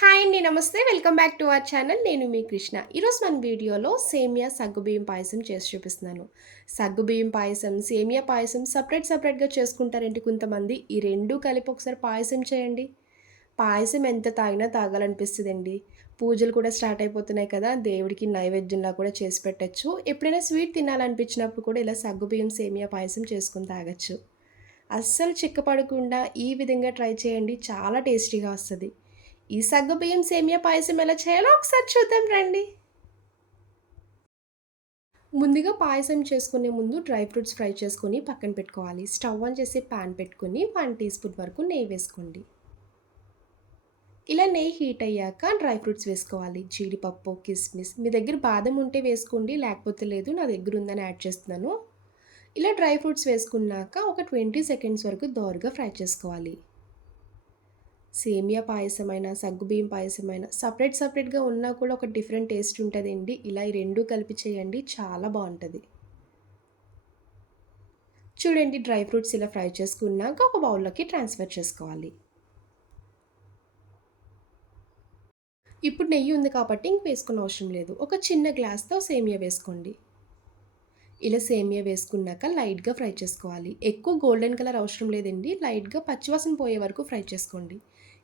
Hi అండి నమస్తే. Welcome back to our channel నేను మీ కృష్ణ. ఈరోజు మన వీడియోలో సేమియా సగ్గుబియ్యం పాయసం చేసి చూపిస్తున్నాను. సగ్గుబియ్యం పాయసం సేమియా పాయసం సపరేట్ సపరేట్గా చేసుకుంటారంటే కొంతమంది. ఈ రెండు కలిపి ఒకసారి పాయసం చేయండి. పాయసం ఎంత తాగినా తాగాలనిపిస్తుందండి. పూజలు కూడా స్టార్ట్ అయిపోతున్నాయి కదా దేవుడికి నైవేద్యంలా కూడా చేసి పెట్టచ్చు. ఎప్పుడైనా స్వీట్ తినాలనిపించినప్పుడు కూడా ఇలా సగ్గుబియ్యం సేమియా పాయసం చేసుకుని తాగొచ్చు. అస్సలు చిక్కపడకుండా ఈ విధంగా ట్రై చేయండి. చాలా టేస్టీగా వస్తుంది. ఈ సగ్గుబియ్యం సేమియా పాయసం ఎలా చేయాలో ఒకసారి చూద్దాం రండి. ముందుగా పాయసం చేసుకునే ముందు డ్రై ఫ్రూట్స్ ఫ్రై చేసుకొని పక్కన పెట్టుకోవాలి. స్టవ్ ఆన్ చేసి ప్యాన్ పెట్టుకొని వన్ టీ స్పూన్ వరకు నెయ్యి వేసుకోండి. ఇలా నెయ్యి హీట్ అయ్యాక డ్రై ఫ్రూట్స్ వేసుకోవాలి. జీడిపప్పు కిస్మిస్ మీ దగ్గర బాదం ఉంటే వేసుకోండి లేకపోతే లేదు నా దగ్గర ఉందని యాడ్ చేస్తున్నాను. ఇలా డ్రై ఫ్రూట్స్ వేసుకున్నాక ఒక ట్వంటీ సెకండ్స్ వరకు దోరగా ఫ్రై చేసుకోవాలి. సేమియా పాయసమైన సగ్గుబియ్యం పాయసమైన సపరేట్ సపరేట్గా ఉన్నా కూడా ఒక డిఫరెంట్ టేస్ట్ ఉంటుందండి. ఇలా ఈ రెండు కలిపి చేయండి చాలా బాగుంటుంది. చూడండి డ్రై ఫ్రూట్స్ ఇలా ఫ్రై చేసుకున్నాక ఒక బౌల్లోకి ట్రాన్స్ఫర్ చేసుకోవాలి. ఇప్పుడు నెయ్యి ఉంది కాబట్టి ఇంక వేసుకున్న అవసరం లేదు. ఒక చిన్న గ్లాస్తో సేమియా వేసుకోండి. ఇలా సేమియా వేసుకున్నాక లైట్గా ఫ్రై చేసుకోవాలి. ఎక్కువ గోల్డెన్ కలర్ అవసరం లేదండి. లైట్గా పచ్చివాసన పోయే వరకు ఫ్రై చేసుకోండి.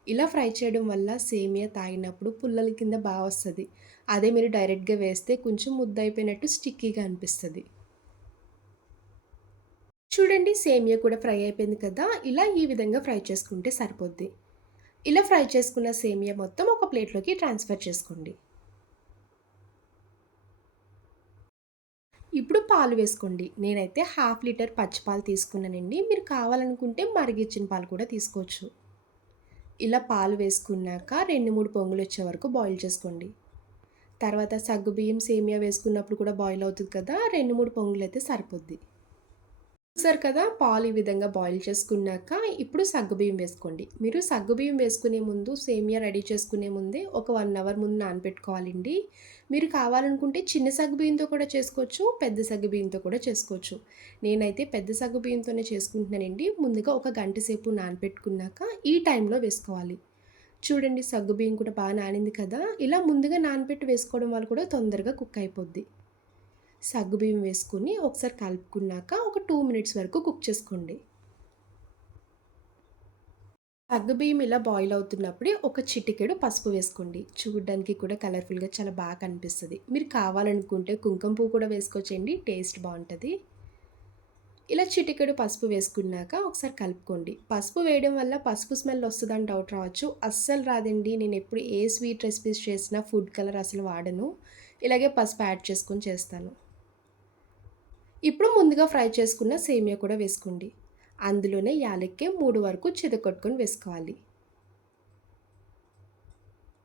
ఇలా ఫ్రై చేయడం వల్ల సేమియా తాగినప్పుడు పుల్లల కింద బాగా వస్తుంది. అదే మీరు డైరెక్ట్గా వేస్తే కొంచెం ముద్ద అయిపోయినట్టు స్టిక్కీగా అనిపిస్తుంది. చూడండి సేమియా కూడా ఫ్రై అయిపోయింది కదా! ఇలా ఈ విధంగా ఫ్రై చేసుకుంటే సరిపోద్ది. ఇలా ఫ్రై చేసుకున్న సేమియా మొత్తం ఒక ప్లేట్లోకి ట్రాన్స్ఫర్ చేసుకోండి. ఇప్పుడు పాలు వేసుకోండి. నేనైతే హాఫ్ లీటర్ పచ్చిపాలు తీసుకున్నానండి. మీరు కావాలనుకుంటే మరిగిచ్చిన పాలు కూడా తీసుకోవచ్చు. ఇలా పాలు వేసుకున్నాక రెండు మూడు పొంగులు వచ్చే వరకు బాయిల్ చేసుకోండి. తర్వాత సగ్గుబియ్యం సేమియా వేసుకున్నప్పుడు కూడా బాయిల్ అవుతుంది కదా రెండు మూడు పొంగులు అయితే సరిపోద్ది. చూసారు కదా పాలు ఈ విధంగా బాయిల్ చేసుకున్నాక ఇప్పుడు సగ్గుబియ్యం వేసుకోండి. మీరు సగ్గుబియ్యం వేసుకునే ముందు సేమియా రెడీ చేసుకునే ముందే ఒక వన్ అవర్ ముందు నానబెట్టుకోవాలండి మీరు కావాలనుకుంటే చిన్న సగ్గుబియ్యంతో కూడా చేసుకోవచ్చు పెద్ద సగ్గుబియ్యంతో కూడా చేసుకోవచ్చు. నేనైతే పెద్ద సగ్గుబియ్యంతోనే చేసుకుంటున్నానండి. ముందుగా ఒక గంట సేపు నానబెట్టుకున్నాక ఈ టైంలో వేసుకోవాలి. చూడండి సగ్గుబియ్యం కూడా బాగా నానింది కదా ఇలా ముందుగా నానబెట్టి వేసుకోవడం వల్ల కూడా తొందరగా కుక్ అయిపోద్ది. సగ్గుబియ్యం వేసుకుని ఒకసారి కలుపుకున్నాక ఒక టూ మినిట్స్ వరకు కుక్ చేసుకోండి. సగ్గుబియ్యం ఇలా బాయిల్ అవుతున్నప్పుడే ఒక చిటికెడు పసుపు వేసుకోండి. చూడడానికి కూడా కలర్ఫుల్గా చాలా బాగా కనిపిస్తుంది. మీరు కావాలనుకుంటే కుంకుమ పువ్వు కూడా వేసుకోవచ్చండి. టేస్ట్ బాగుంటుంది. ఇలా చిటికెడు పసుపు వేసుకున్నాక ఒకసారి కలుపుకోండి. పసుపు వేయడం వల్ల పసుపు స్మెల్ వస్తుందని డౌట్ రావచ్చు. అస్సలు రాదండి. నేను ఎప్పుడు ఏ స్వీట్ రెసిపీస్ చేసినా ఫుడ్ కలర్ అసలు వాడను. ఇలాగే పసుపు యాడ్ చేసుకొని చేస్తాను. ఇప్పుడు ముందుగా ఫ్రై చేసుకున్న సేమియా కూడా వేసుకోండి. అందులోనే యాలక్కే మూడు వరకు చిదకొట్టుకొని వేసుకోవాలి.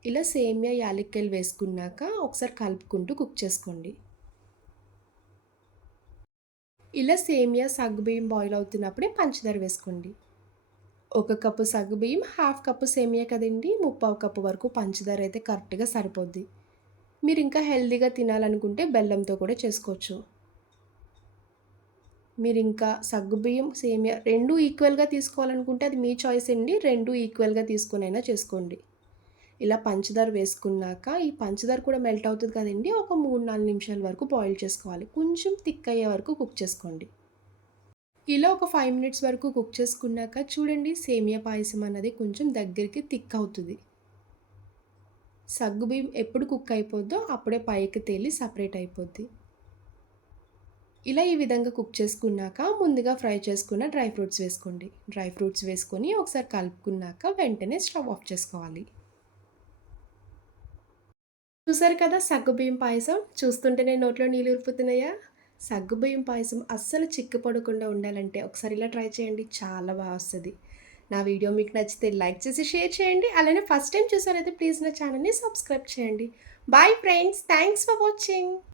ఇలా సేమియా యాలక్కాయలు వేసుకున్నాక ఒకసారి కలుపుకుంటూ కుక్ చేసుకోండి. ఇలా సేమియా సగ్గుబియ్యం బాయిల్ అవుతున్నప్పుడే పంచదార వేసుకోండి. ఒక కప్పు సగ్గుబియ్యం హాఫ్ కప్పు సేమియా కదండి ముప్పావు కప్పు వరకు పంచదార అయితే కరెక్ట్గా సరిపోద్ది. మీరు ఇంకా హెల్తీగా తినాలనుకుంటే బెల్లంతో కూడా చేసుకోవచ్చు. మీరు ఇంకా సగ్గుబియ్యం సేమియా రెండు ఈక్వల్గా తీసుకోవాలనుకుంటే అది మీ చాయిస్ అండి. రెండు ఈక్వల్గా తీసుకునైనా చేసుకోండి. ఇలా పంచదార వేసుకున్నాక ఈ పంచదార కూడా మెల్ట్ అవుతుంది కదండి. ఒక మూడు నాలుగు నిమిషాల వరకు బాయిల్ చేసుకోవాలి. కొంచెం థిక్ అయ్యే వరకు కుక్ చేసుకోండి. ఇలా ఒక ఫైవ్ మినిట్స్ వరకు కుక్ చేసుకున్నాక చూడండి సేమియా పాయసం అన్నది కొంచెం దగ్గరికి థిక్ అవుతుంది. సగ్గుబియ్యం ఎప్పుడు కుక్ అయిపోద్దో అప్పుడే పైకి తేలి సపరేట్ అయిపోద్ది. ఇలా ఈ విధంగా కుక్ చేసుకున్నాక ముందుగా ఫ్రై చేసుకున్న డ్రై ఫ్రూట్స్ వేసుకోండి. డ్రై ఫ్రూట్స్ వేసుకొని ఒకసారి కలుపుకున్నాక వెంటనే స్టవ్ ఆఫ్ చేసుకోవాలి. చూసారు కదా సగ్గుబియ్యం పాయసం? చూస్తుంటేనే నోట్లో నీళ్ళు ఉరుపుతున్నాయా సగ్గుబియ్యం పాయసం అస్సలు చిక్కుపడకుండా ఉండాలంటే ఒకసారి ఇలా ట్రై చేయండి చాలా బాగా వస్తుంది. నా వీడియో మీకు నచ్చితే లైక్ చేసి షేర్ చేయండి. అలానే ఫస్ట్ టైం చూసారైతే ప్లీజ్ నా ఛానల్ని సబ్స్క్రైబ్ చేయండి. Bye friends thanks for watching.